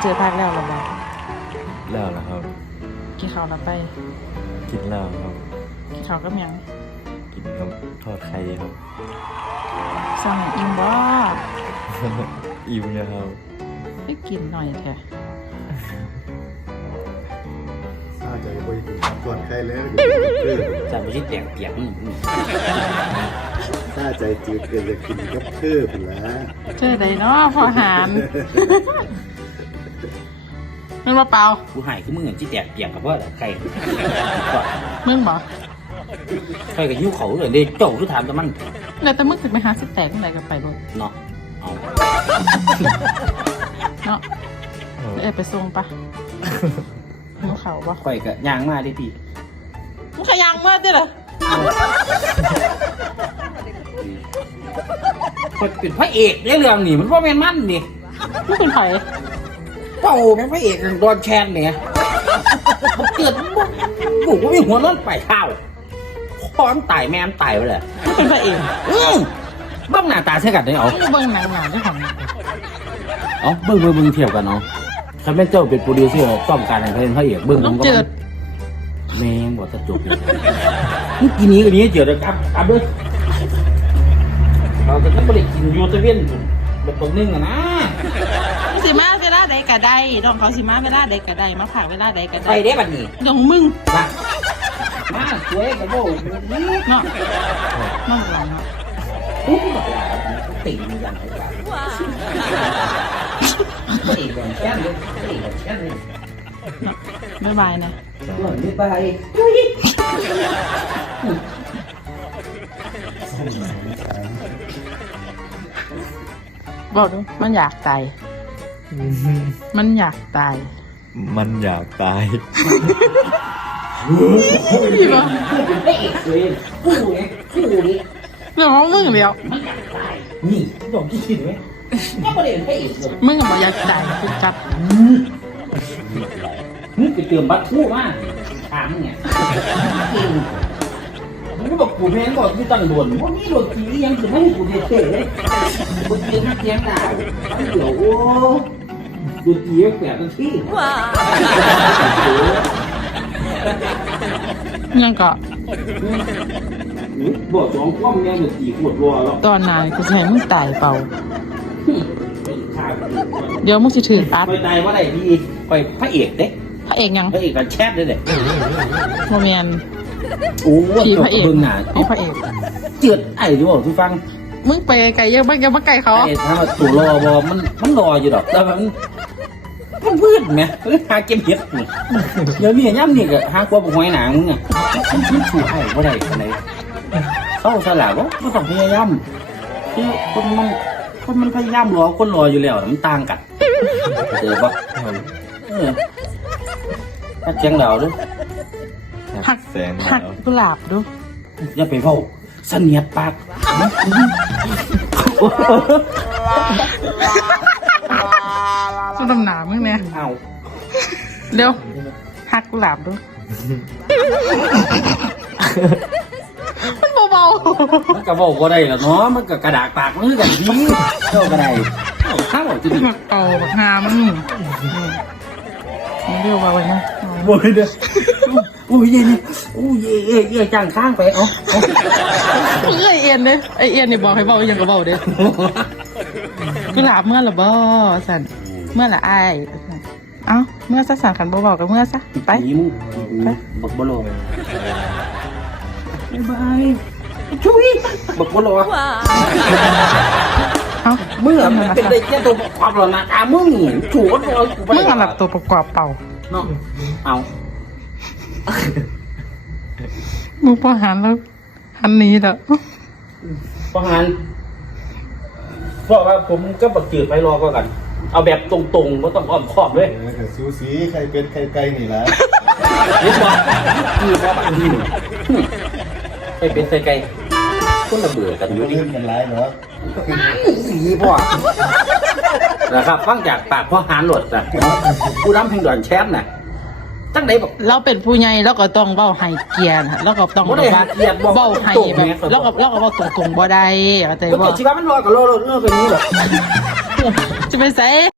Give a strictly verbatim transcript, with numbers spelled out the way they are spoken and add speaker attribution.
Speaker 1: เจอภาคแล้วหรอบอก
Speaker 2: แล้วล่ะครับ
Speaker 1: กินข้าวแล้วไป
Speaker 2: กินแล้วครับ
Speaker 1: กินข้าวก็ยัง
Speaker 2: กินครับทอดไข่ครับ
Speaker 1: สั่งอิ่มบ่
Speaker 2: อิ่มนะครับ
Speaker 1: ให้กินหน่อยแค่
Speaker 3: ถ้าใจไปถึงก่อนใครแล้ว
Speaker 4: จะไม่ใช่แตกเปียก
Speaker 3: ถ้าใจจืดเกินจะกินก็เพิ่มแล้ว
Speaker 1: เจอใดเนาะพอหารมันมาเปล่า
Speaker 4: กูหายคือมึงเห็นที่แตกเปียกกับว่าใคร
Speaker 1: มึงบอก
Speaker 4: ใครกับยิ้วเขาเลยเด็กโจ้คือถามแต่มัน
Speaker 1: แล้วแต่มึงถึงไปหาสิแตกเมื่อไหร่ก็ไปรถ
Speaker 4: เนาะเอา
Speaker 1: เนาะเออไปส่งปะมึงเขาปะ
Speaker 4: ใครกับยางมาดิพี่
Speaker 1: มึงขยังมาด้วยเหรอ
Speaker 4: เป็นพระเอกในเรื่องนี่มันว่าแมนมันนี่
Speaker 1: มึงเป็นใคร
Speaker 4: เป้าเป็นพระเอกโดนแชนเนี่ยมันเกิดบุกว่ามีหัวน้อนไปข้าวพร้อมตายแม่มตายไปเลย
Speaker 1: มึงเป็นพระเอก
Speaker 4: อืมบ้างหน้าตาเท่กันได้เอา
Speaker 1: เบิ้งหนังหนาด้วยของ
Speaker 4: อ๋อเบิ้งเบิ้งเบิ้งเทียบกันเนาะถ้าแม่เจ้าเป็นโปรดิวเซอร์ต้องการให้เป็นพระเอกเบิ้ง
Speaker 1: ต้องเจิด
Speaker 4: แม่งบอกจะจบเลยนี่กินนี้กันนี้เจิดเลยครับครับด้วยเราจะต้องไปกินยูเทเวียนแบบตรงนึงอะนะ
Speaker 1: สิมาเวลาใดก็ได้ดองเขาสิมาเวลาใดก็ได้มาผ่าเวลาใดก็ได้
Speaker 4: ไปได้บัดนี้
Speaker 1: ดองมึง
Speaker 4: นะมาสวยกับโบ้
Speaker 1: เนาะมั่งหลังเนาะ
Speaker 4: ปุ๊บแบบตีมันอย่างไรกันตีแบบแค่เลยตีแบบแค่เลย
Speaker 1: บ๊ายบายนะ
Speaker 4: บ๊ายบาย
Speaker 1: บอกดูมันอยากตายมันอยากตาย
Speaker 2: มันอยากตาย
Speaker 1: พี่บอก
Speaker 4: เฮ้ยเลยคู่ไงคู่นี้
Speaker 1: เรื่องของมึงเดียว
Speaker 4: มันอยากตายนี่ดอกที่คิดไหมแค่ประเด็นให้อีกเลย
Speaker 1: มึงบอกอยากตายกูจับ
Speaker 4: มึงไปเติมบัตรคู่มาถามเนี่ยมึงก็บอกกูแม่งบอกที่ตั้งด่วนว่านี่โดนทียังถึงไม่ให้กูเตะเลยกูเตะไม่เตียงด่าเดี๋ยวโอ้ดูจีแปลกกันที่ว้า
Speaker 1: ยังก็
Speaker 4: บอกสองข้อมเนี่ยดูจีปวดรัวแล้ว
Speaker 1: ตอนนานกูจะให้มึงตายเปล่าเดี๋ยวมึงจะถืออัด
Speaker 4: ไปตายว่าไหนดีไปพระเอกเด้
Speaker 1: พระเอกยัง
Speaker 4: พระเอกกันแชทเลยเด้
Speaker 1: โมเมน
Speaker 4: โอ้
Speaker 1: พี่พระเอก
Speaker 4: หนา
Speaker 1: พี่พระเอก
Speaker 4: เจือดไอ้ที่บอกทุกฟัง
Speaker 1: มึงไปไก่ยังไม่ยังไม่ไก่เขา
Speaker 4: ไอ้ถ้าตัวรอบอมันมันรออยู่ดอกแต่มันมันพืชไหมหรือหาเก็บเห็ดเดี๋ยวนี้ย่ำนี่ก็หากลัวบุกหอยหนังมึงอ่ะมันชูไอ้ว่าไรอะไรเข้าสลากว่าไม่ต้องพยายามคือคนมันคนมันพยายามรอคนรออยู่แล้วมันต่างกันเจอปะเออถ้าเจียงดาวด้วย
Speaker 1: หักแสงหักกุหลาบดู
Speaker 4: อย่าไปเฝ้าเสนียดปาก
Speaker 1: สุดดำหนามึงเนี่ย
Speaker 4: เอา
Speaker 1: เดี๋ยวหักกุหลาบดูมันเบา
Speaker 4: ๆมันกระบอกก็ได้แล้วเนาะมันก็กระดาษปากมือกันดีเจ้าก็ได้ข้าวจะ
Speaker 1: มันเป่าแบบหามันมันเรียกว่าอะไรนะ
Speaker 4: โว้ยเด้ออู้ยนี่อู้ยเอ๋เอ๋จ้างข้างไปเอา
Speaker 1: เอ้ยเอ็นเลยไอเอ็นเนี่ยบอกให้บอกยังก็บอกเด้กุหลาบเมื่อละบ่สันเมื่อละไอเอ้าเมื่อสักสั่งขันบ่บอกกับเมื่อซะไป
Speaker 4: ไปบักบอลบายบายช่วยบักบอล
Speaker 1: เอ้า
Speaker 4: เมื่อมันเป็นได้แค่ตัวประกอบหรอนะอามึงถูกก็ตัว
Speaker 1: มึงอะไรตัวประกอบเป่า
Speaker 4: เนาะเอา
Speaker 1: มึงพอหันแล้วหันนี้แล้ว
Speaker 4: พอหันบอกว่าผมก็บักจืดไปรอก็กันเอาแบบตรงๆก็ต้องอ้อมครอบด้วย
Speaker 3: ซูสีใครเป็นใครไกลนี่แหละ
Speaker 4: เรียบร้อยคือแล้วอันนี้ใครเป็นใครไกลคนละเบื่อกันอยู่
Speaker 3: ดิกันไรเหรอ
Speaker 4: สีพ่อนะครับฟังจากปากพ่อหานหลดนะผู้รับเพลงดอนแชมป์น่ะตั้งไหนบอก
Speaker 1: เราเป็นผู้ใหญ่เราก็ต้องเบ้าให้เกียรติเราก็ต้อง
Speaker 4: เบ้า
Speaker 1: ให้แบบเราก็เราก็เบ้าตรงๆบ่ได้เข้าใจบ่
Speaker 4: ชีวิตมันรอกับเราเราเรื่องแบบนี้แบบ
Speaker 1: จะไปใส่